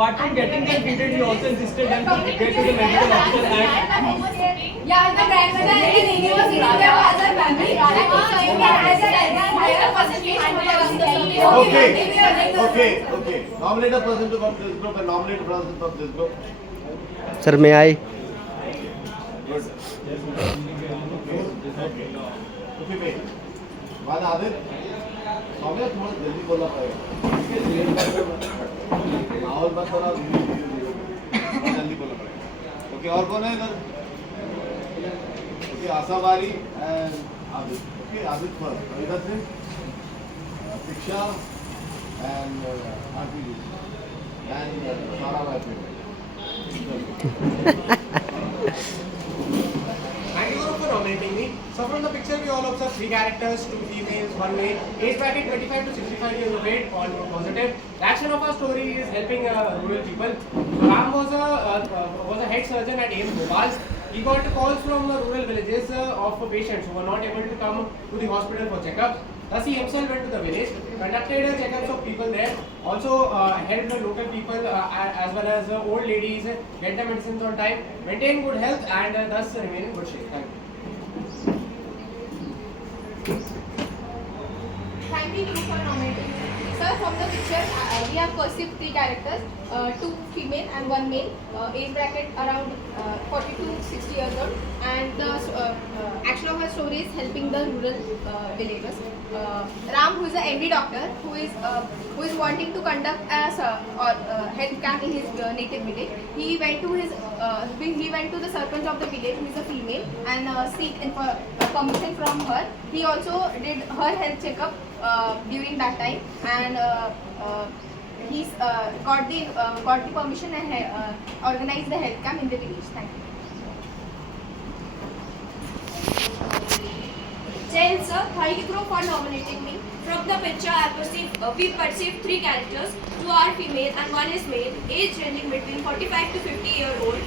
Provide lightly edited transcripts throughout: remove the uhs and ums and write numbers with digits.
apart from getting them treated, he also insisted them to get to the medical officer and Yeah, the grandmother and the was in their father family. Okay. Nominate a person from this group and nominate a person from this group. Sir, may I? Good. Okay. Okay, wait. बाद आदित सौम्या थोड़ा जल्दी बोलना पड़ेगा माहौल मत बना जल्दी बोलना पड़ेगा ओके और कौन है इधर okay Ashavari and Adit okay Adit first इधर से Shiksha and Aarti and Sara wife Thank you for nominating me. So from the picture we all observe 3 characters, 2 females, 1 male, age bracket 25 to 65 years of age, all positive. The action of our story is helping rural people. So Ram was a head surgeon at AIIMS Bhopal. He got calls from rural villages of patients who were not able to come to the hospital for checkups. Thus he himself went to the village, conducted checkups of people there, also helped the local people as well as old ladies get the medicines on time, maintain good health and thus remain in good shape. Thank you. Thank you for nominating me. Sir, from the picture, we have perceived 3 characters, 2 female and 1 male, age bracket around 40 to 60 years old, and the action of our story is helping the rural villagers. Ram, who is an MD doctor, who is wanting to conduct a health camp in his native village. He went to the sarpanch of the village, who is a female, and seek permission from her. He also did her health checkup during that time, and he's got the permission and organized the health camp in the village. Thank you. Jain sir, thank you for nominating me. From the picture, we perceive 3 characters. 2 are female and 1 is male. Age ranging between 45 to 50-year-old.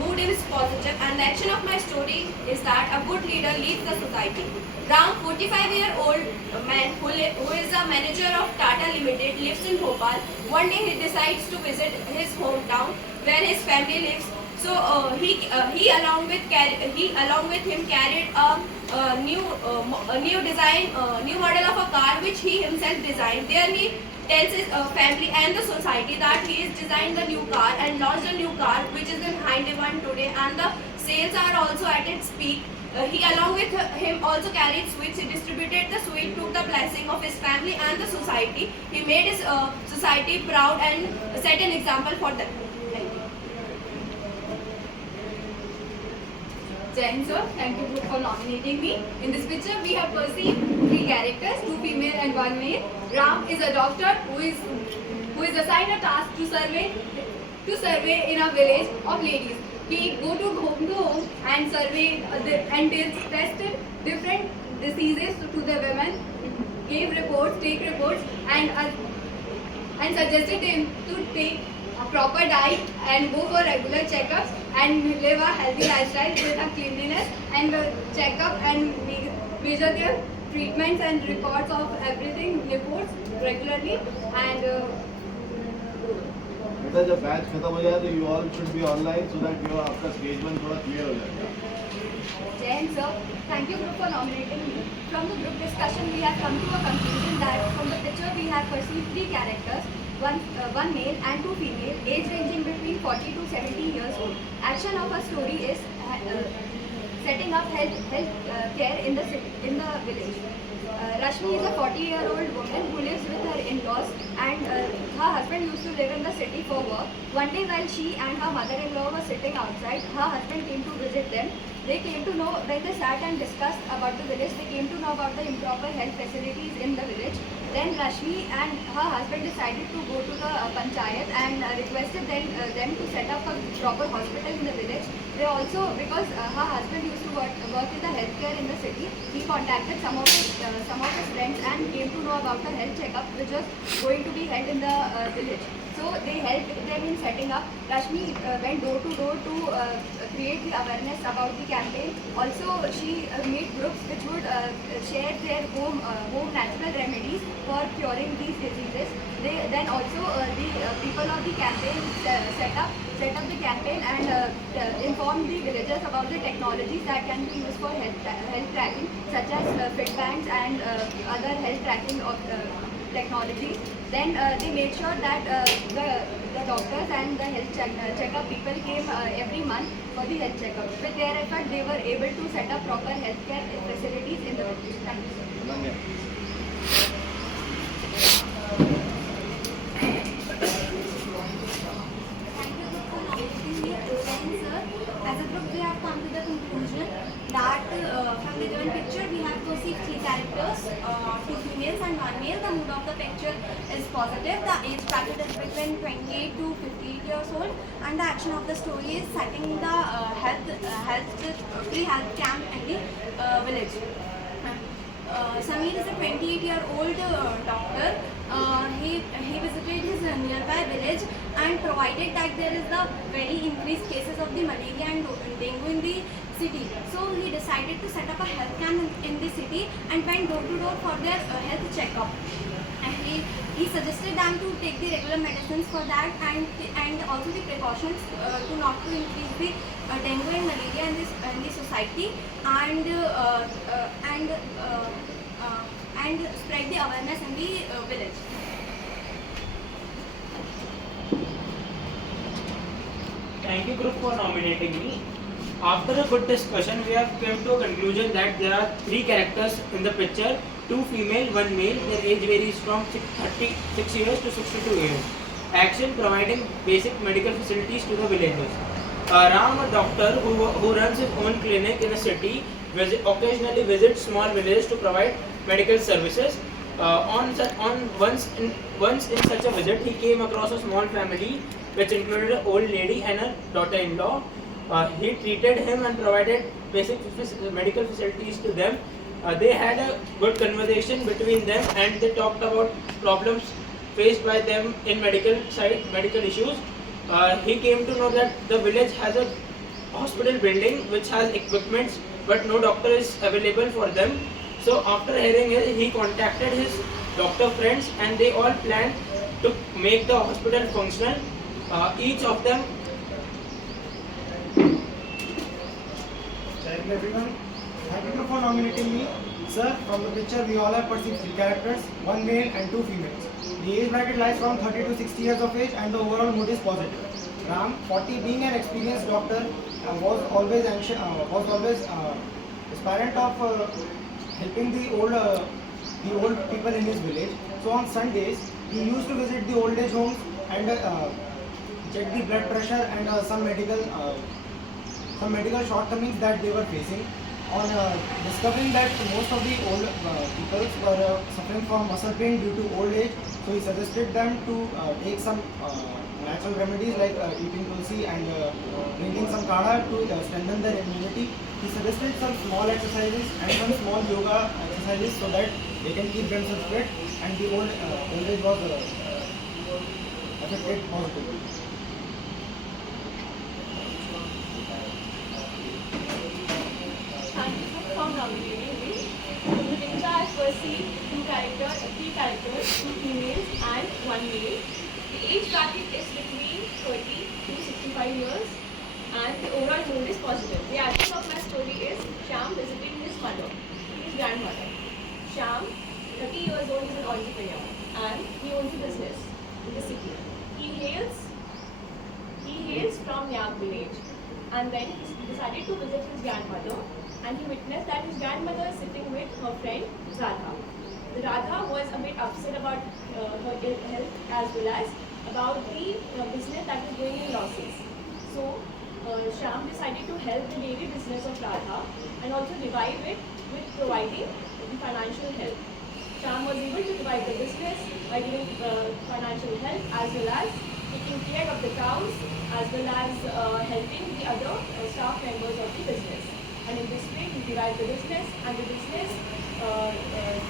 Mood is positive, and the action of my story is that a good leader leads the society. Ram, 45-year-old man who is a manager of Tata Limited, lives in Bhopal. One day he decides to visit his hometown where his family lives. So he along with him carried a new model of a car which he himself designed. There he tells his family and the society that he has designed the new car and launched a new car which is in high demand today, and the sales are also at its peak. He along with him also carried sweets. He distributed the sweet, took the blessing of his family and the society. He made his society proud and set an example for them. Thank you. Jain sir, thank you for nominating me. In this picture, we have perceived 3 characters, 2 female and 1 male. Ram is a doctor who is assigned a task to survey in a village of ladies. He go to home and survey and tested different diseases to the women, take reports, and suggested them to take a proper diet and go for regular checkups and live a healthy lifestyle with a cleanliness and checkup and measure their treatments and records of everything reports regularly and बेटा जब batch खत्म हो जाए तो you all should be online so that your आपका stage 1 थोड़ा clear हो जाएगा Jain sir, thank you group for nominating me. From the group discussion, we have come to a conclusion that from the picture we have perceived 3 characters, one male and 2 female, age ranging between 40 to 70 years old. Action of our story is setting up health care in the village. Rashmi is a 40-year-old woman who lives with her in-laws, and her husband used to live in the city for work. One day while she and her mother-in-law were sitting outside, her husband came to visit them. They came to know, when they sat and discussed about the village, they came to know about the improper health facilities in the village. Then Rashmi and her husband decided to go to the panchayat and requested them to set up a proper hospital in the village. They also, because her husband used to work in the healthcare in the city, he contacted some of his friends and came to know about the health checkup which was going to be held in the village. So they helped them in setting up. Rashmi went door to door to create the awareness about the campaign. Also, she made groups which would share their home natural remedies for curing these diseases. Then also the people of the campaign set up the campaign and inform the villagers about the technologies that can be used for health tracking, such as fit bands and other health tracking of technologies. Then they made sure that the doctors and the health checkup people came every month for the health checkup. With their effort, they were able to set up proper healthcare facilities in the village. Thank you, sir. Ananya. Thank you for nominating me. Then, sir, as a group, we have come to the conclusion that from the given picture, we have perceived 3 characters, 2 females and 1 male. The mood of the picture is positive. The age bracket is between 28 to 58 years old, and the action of the story is setting the free health camp in the village. Samir is a 28-year-old doctor. He visited his nearby village and provided that there is the very increased cases of the malaria and dengue in the city. So he decided to set up a health camp in the city and went door to door for their health checkup. And he suggested them to take the regular medicines for that and also the precautions to not to increase the dengue and malaria in the society and spread the awareness in the village. Thank you group for nominating me. After a good discussion, we have come to a conclusion that there are 3 characters in the picture, 2 female, 1 male. Their age varies from 36 years to 62 years. Action: providing basic medical facilities to the villagers. Ram, a doctor who runs his own clinic in a city, occasionally visits small villages to provide medical services. Once in such a visit, he came across a small family which included an old lady and a daughter-in-law. He treated him and provided basic medical facilities to them. They had a good conversation between them and they talked about problems faced by them in medical issues. He came to know that the village has a hospital building which has equipments but no doctor is available for them. So after hearing it, he contacted his doctor friends and they all planned to make the hospital functional. Each of them. Thank you everyone. Thank you for nominating me. Sir, from the picture we all have perceived 3 characters, 1 male and 2 females. The age bracket lies from 30 to 60 years of age and the overall mood is positive. Ram, 40, being an experienced doctor, was always aspirant of helping the old people in his village. So on Sundays, he used to visit the old age homes and check the blood pressure and some medical shortcomings that they were facing. On discovering that most of the old people were suffering from muscle pain due to old age, so he suggested them to take some natural remedies like eating tulsi and drinking some kadha to strengthen their immunity. He suggested some small exercises and some small yoga exercises so that they can keep themselves fit and the old age was affected positively. Thank you for nominating me. From the picture, I perceive 3 characters, 2 females and 1 male. The age bracket is between 30 to 65 years and the overall mood is positive. The action of my story is Shyam visiting his mother, his grandmother. Shyam, 30 years old, is an entrepreneur and he owns a business in the city. He hails from Yag village and then he decided to visit his grandmother and he witnessed that his grandmother is sitting with her friend Radha. The Radha was a bit upset about her ill health as well as about the business that was going in losses. So Shyam decided to help the daily business of Radha and also revive it with providing the financial help. Shyam was able to revive the business by giving financial help as well as taking care of the cows as well as helping the other staff members of the business. And in this way, he revived the business and the business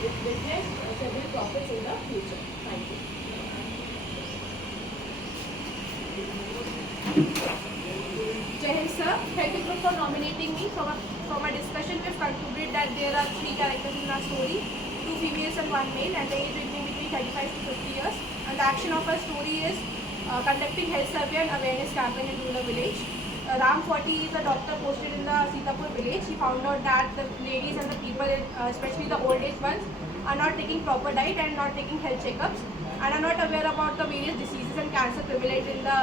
witnessed several profits in the future. Thank you. Jai Hind sir, thank you for nominating me. From a discussion, we've concluded that there are 3 characters in our story, 2 females and 1 male, and the age ranging between 35 to 50 years. And the action of our story is conducting health survey and awareness campaign in rural village. Ram 40 is a doctor posted in the Sitapur village. He found out that the ladies and the people, especially the old age ones, are not taking proper diet and not taking health checkups and are not aware about the various diseases and cancer prevalent in the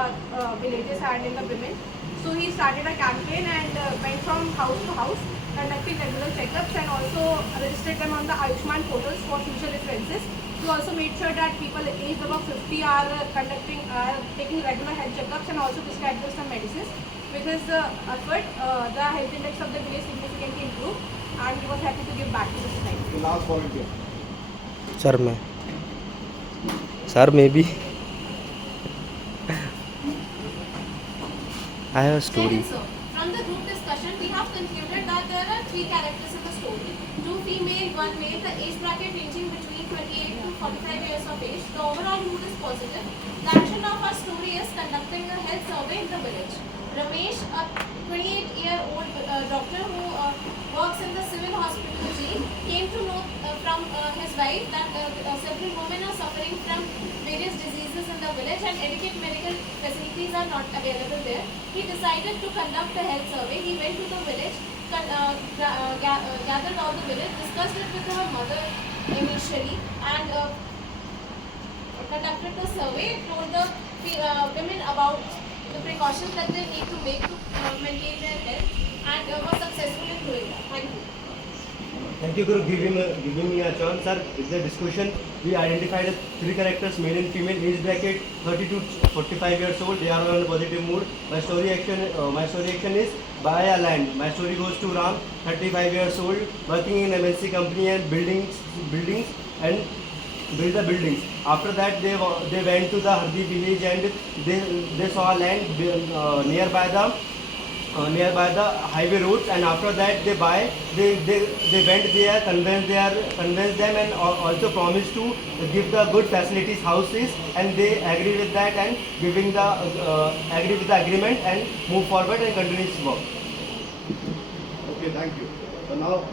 villages and in the women. So he started a campaign and went from house to house, conducting regular checkups and also registered them on the Ayushman portals for future references. He also made sure that people aged above 50 are taking regular health checkups and also prescribed them some medicines. With his effort, the health index of the village significantly improved and he was happy to give back to the society. The last volunteer. Sir, maybe I have a Jai story. Hind sir. From the group discussion, we have concluded that there are 3 characters in the story. 2 female, 1 male, the age bracket ranging between 28 to 45 years of age. The overall mood is positive. The action of our story is conducting a health survey in the village. Ramesh, a 28-year-old doctor who works in the civil hospital G, came to know from his wife that several women are suffering from various diseases in the village and adequate medical facilities are not available there. He decided to conduct a health survey. He went to the village, gathered all the village, discussed it with her mother initially and conducted the survey, told the women about the precautions that they need to make to maintain their health and was successful in doing that. Thank you. Thank you, Guru, giving me a chance, sir. In the discussion, we identified 3 characters, male and female, age bracket 30 to 45 years old. They are on a positive mood. My story action is buy a land. My story goes to Ram, 35 years old, working in MNC company and buildings and build the buildings. After that, they went to the Hardi village and they saw land nearby the highway roads, and after that they went there, convinced them and also promised to give the good facilities, houses, and they agree with that and agree with the agreement and move forward and continue this work. Okay, thank you. So now